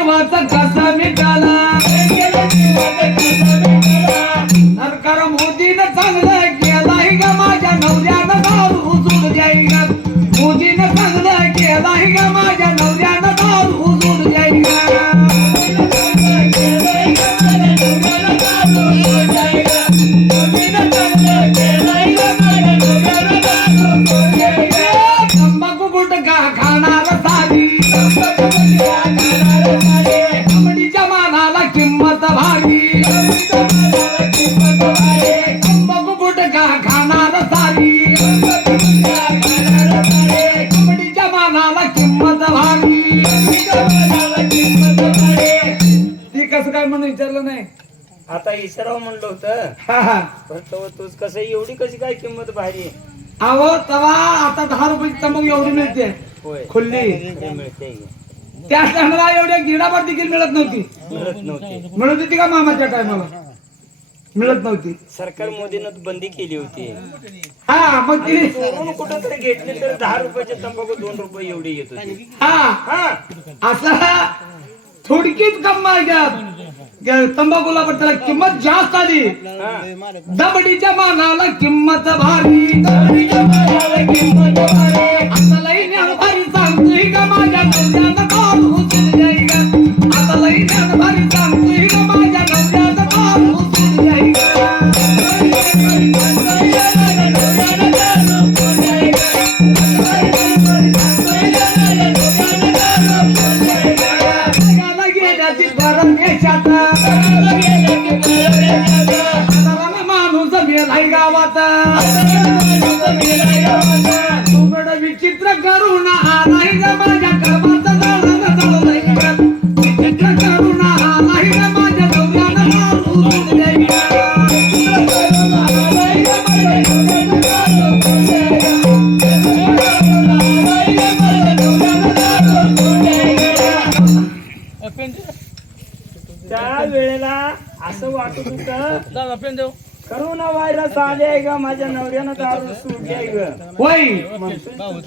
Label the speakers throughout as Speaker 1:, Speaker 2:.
Speaker 1: जीवाचा कसा मिटाला
Speaker 2: आता इसराव म्हणलं होतं.
Speaker 1: हा, हा.
Speaker 2: पण तो तूच कसं एवढी कशी काय किंमत भारी आहे?
Speaker 1: अहो तवा आता दहा रुपये तंबाखू एवढी मिळते.
Speaker 2: होय.
Speaker 1: खुल्ली
Speaker 2: मिळते
Speaker 1: त्या टायमाला एवढ्या गिडाभर देखील मिळत नव्हती.
Speaker 2: मिळत नव्हते.
Speaker 1: मिळत होती का मामाच्या टायमाला? मिळत नव्हती.
Speaker 2: सरकार मोदीनं बंदी केली होती.
Speaker 1: हा मग ती
Speaker 2: चोरून कुठं तरी घेतली तर दहा रुपयाचे तंबाखू दोन रुपये एवढी येत होती.
Speaker 1: हा.
Speaker 2: हा.
Speaker 1: असं थोडकीच कमाई तंबाखूला पण त्याला किंमत जास्त आली. दबडीच्या मानाला किंमत भारी माझ्या नवऱ्यानं दारू
Speaker 2: सोडली
Speaker 1: होय.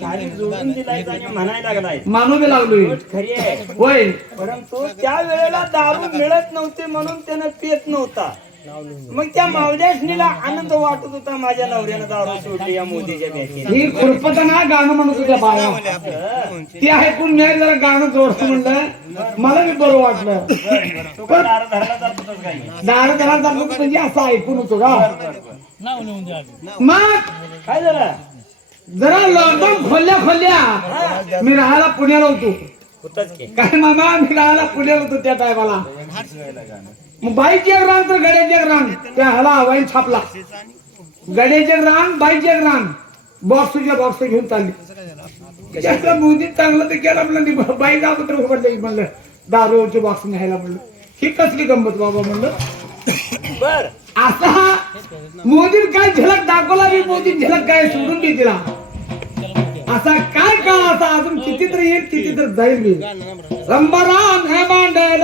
Speaker 2: खाली जोडून दिलाय आणि म्हणायला लागलाय.
Speaker 1: मानू बी लागलोय.
Speaker 2: खरी आहे.
Speaker 1: होय.
Speaker 2: परंतु त्या वेळेला दारू मिळत नव्हते म्हणून त्यानं पित नव्हता. मग त्या मावल्याशनीला आनंद वाटत होता माझ्या नवऱ्यानं दारू सोडली या मोदीच्या बँकेत
Speaker 1: ही खुरपताना गाणं म्हणत होत्या बाया. ती ऐकून मी जरा गाणं जोडतो म्हणलं. मला बी बरं वाटलं.
Speaker 2: तो काय दारू धरला जात होतास काही
Speaker 1: दार दरा जातो म्हणजे असं ऐकून होतो का? मग
Speaker 2: काय झालं?
Speaker 1: जरा लॉकडाऊन खोलल्या खोलल्या. मी राहायला पुण्याला होतो. काय मामा मी राहायला पुण्याला होतो त्या टायमाला मग बाईची एक रांग तर गड्याची एक रांग. त्या ह्याला वाईन छापला. गड्याची एक रांग बाईची एक रांग. बॉक्सच्या बॉक्स घेऊन चालली. त्यातला मोदी चांगलं ते केलं म्हणलं बाई गाव तर उघडलं म्हणलं. दारूचे बॉक्स न्यायला म्हणलं. ही कसली गंमत बाबा म्हणलं.
Speaker 2: बर.
Speaker 1: असा मोदी काय झलक दाखवला मी मोदी झलक काय सोडून मी दिला. असा काय काळ असा अजून किती तर येईल किती तर जाईल मी रंबरान हे मांडल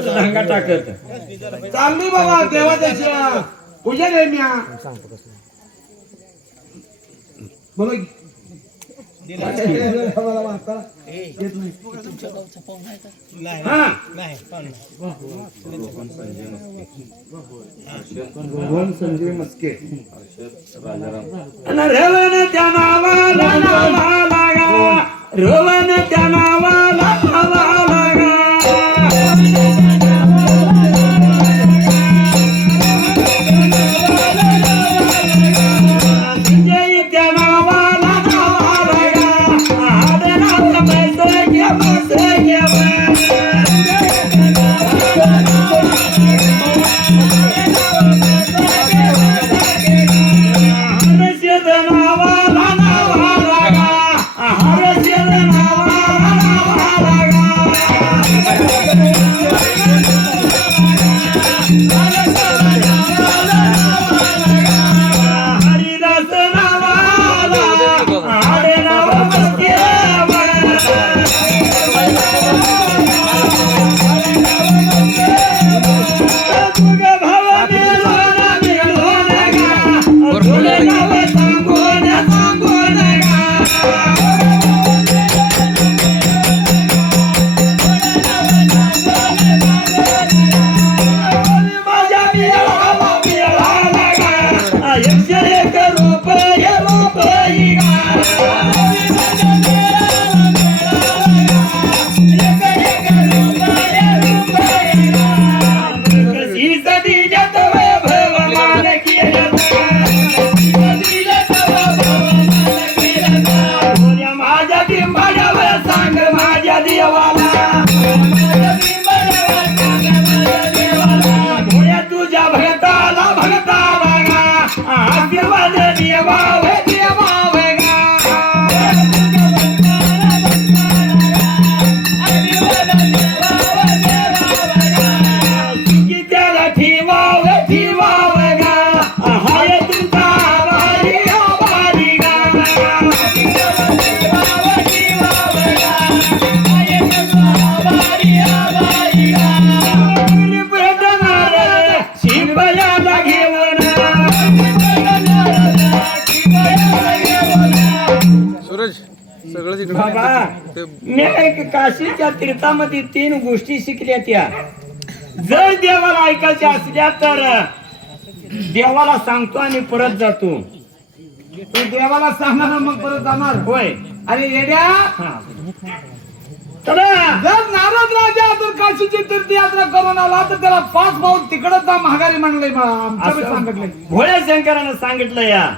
Speaker 2: धांगा टाकत.
Speaker 1: चांगली बाबा देवाच्या पूजा रे म्या. बोला नाही. संजय मस्के
Speaker 2: रवन त्या नावा रवन त्या नावा काशीच्या तीर्थामध्ये तीन गोष्टी शिकल्या त्या. जर देवाला ऐकायच्या असल्या तर देवाला सांगतो आणि परत जातो.
Speaker 1: तू देवाला सांगणार मग परत जाणार.
Speaker 2: होय.
Speaker 1: अरे येड्या? जर नारद राजा जर काशीची तीर्थयात्रा करून आला तर त्याला पाच भाऊ तिकडच जा महागारी म्हणलंय
Speaker 2: असं
Speaker 1: सांगितलंय.
Speaker 2: भोळ्या शंकरानं सांगितलं या.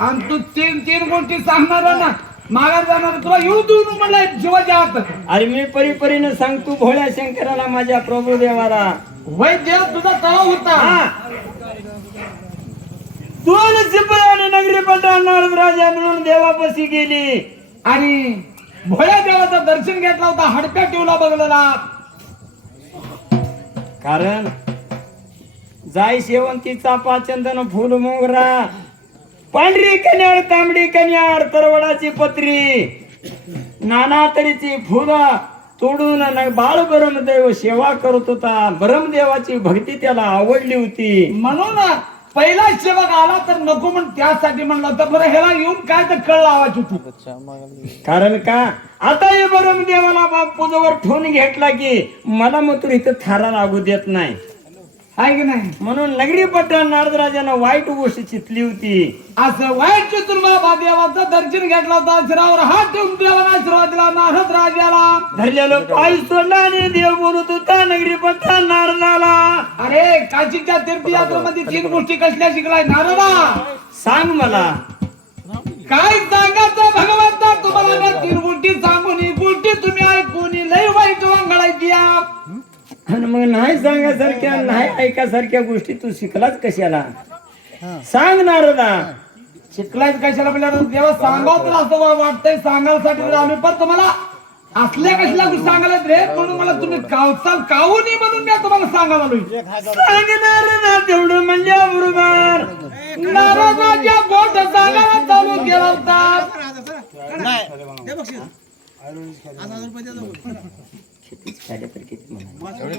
Speaker 1: आणि तू तीन तीन गोष्टी सांगणार ना. माघार जाणार तुला येऊ देऊ म्हणलंय जीवाच्या
Speaker 2: अरे मी परीपरीनं सांगतो भोळ्या शंकराला माझ्या प्रभू देवाला.
Speaker 1: वै देव तुझा तळाव होता.
Speaker 2: दोन आणि नगरी पलटा नारद राजा मिळून देवापाशी गेली
Speaker 1: आणि भोळ्या देवाचं दर्शन घेतला होता हडप्या टिवला बघलेला.
Speaker 2: कारण जाय शेवंती चापा चंदन फुल मोगरा पांढरी कन्यार तांबडी कन्यार तरवडाची पत्री. नाना तऱ्हेची फुलं तोडून बाळ ब्रह्मदेव सेवा करत होता. ब्रह्मदेवाची भक्ती त्याला आवडली होती.
Speaker 1: म्हणून पहिला सेवक आला तर नको म्हण त्यासाठी म्हणलं तर बरं ह्याला येऊन काय तर कळ लावायची होती
Speaker 2: कारण का? आता हे ब्रह्मदेवाला बापूजवळ ठेवून घेतला की मला मग तू इथं थारा लागू देत नाही.
Speaker 1: आहे की नाही?
Speaker 2: म्हणून नगरी पట్టण नारदराजानं वाईट गोष्ट चितली होती.
Speaker 1: असं वाईट चतुर्बा देवाचं दर्शन घेतलं होतं. शिरावर हात ठेवून देवाला आशीर्वाद दिला नारद राजाला
Speaker 2: धरलेलं पाय सोडला आणि देव बोलत होता नगरी पठण नारदाला.
Speaker 1: अरे काशीच्या तीर्थयात्रेमध्ये तीन गोष्टी कसल्या शिकलाय नारदा?
Speaker 2: सांग मला.
Speaker 1: काय सांगायचं भगवंता? तुम्हाला मी तीन गोष्टी सांगून ही गोष्टी तुम्ही ऐकून ही लय वाईट वांगडायची या.
Speaker 2: आणि मग नाही सांगासारख्या नाही ऐकासारख्या गोष्टी तू शिकलाच कशाला? सांग नारदा.
Speaker 1: शिकलाय कशाला? म्हणजे देवा सांगावं तर असं वाटतंय सांगायसाठी आम्ही पण तुम्हाला असल्या कसल्या गोष्टी सांगायला रे? म्हणून मला तुम्ही कावचाल कावू नये म्हणून मी तुम्हाला सांगायला आलोय?
Speaker 2: सांगणार ना तेवढं म्हणजे बरोबर.
Speaker 1: नारदाच्या गोट सांगायला चालू केला होता.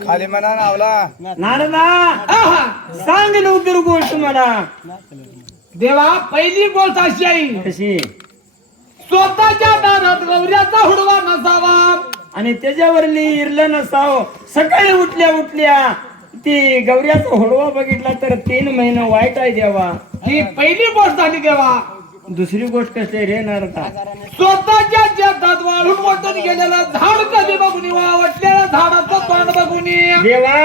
Speaker 3: खाली म्हणा नावला
Speaker 2: नारदा! सांग लवकर गोष्ट मला
Speaker 1: देवा पहिली गोष्ट अशी आहे
Speaker 2: कशी?
Speaker 1: स्वतःच्या दारात गौऱ्याचा हुडवा नसावा.
Speaker 2: आणि त्याच्यावरली इरलं नसाव. सकाळी उठल्या उठल्या ती गौऱ्याचा होडवा बघितला तर तीन महिने वाईट आहे देवा.
Speaker 1: ही पहिली गोष्ट झाली देवा.
Speaker 2: दुसरी गोष्ट कसली आहे रे नारदा?
Speaker 1: स्वतःच्या शेतात वाळून वाटून गेलेलं झाड कधी बघून वाटलेलं झाडाचं तोंड बघून
Speaker 2: देवा!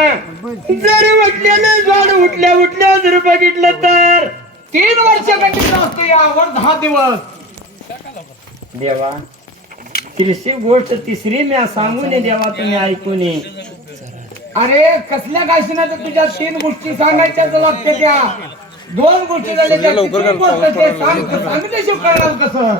Speaker 2: जर उठलेलं झाड उठल्या उठल्या जर बघितलं तर
Speaker 1: तीन वर्ष कंटिन्यू असतो यावर दहा दिवस.
Speaker 2: देवा तिसरी गोष्ट तिसरी मी सांगून देवा तुम्ही ऐकून ये.
Speaker 1: अरे कसल्या काशीना तुझ्या तीन गोष्टी सांगायच्या लागते त्या? दोन गोष्टी झाल्या त्या तिसरी गोष्ट ते सांग सांगितल्याशिवाय कळणार कसं?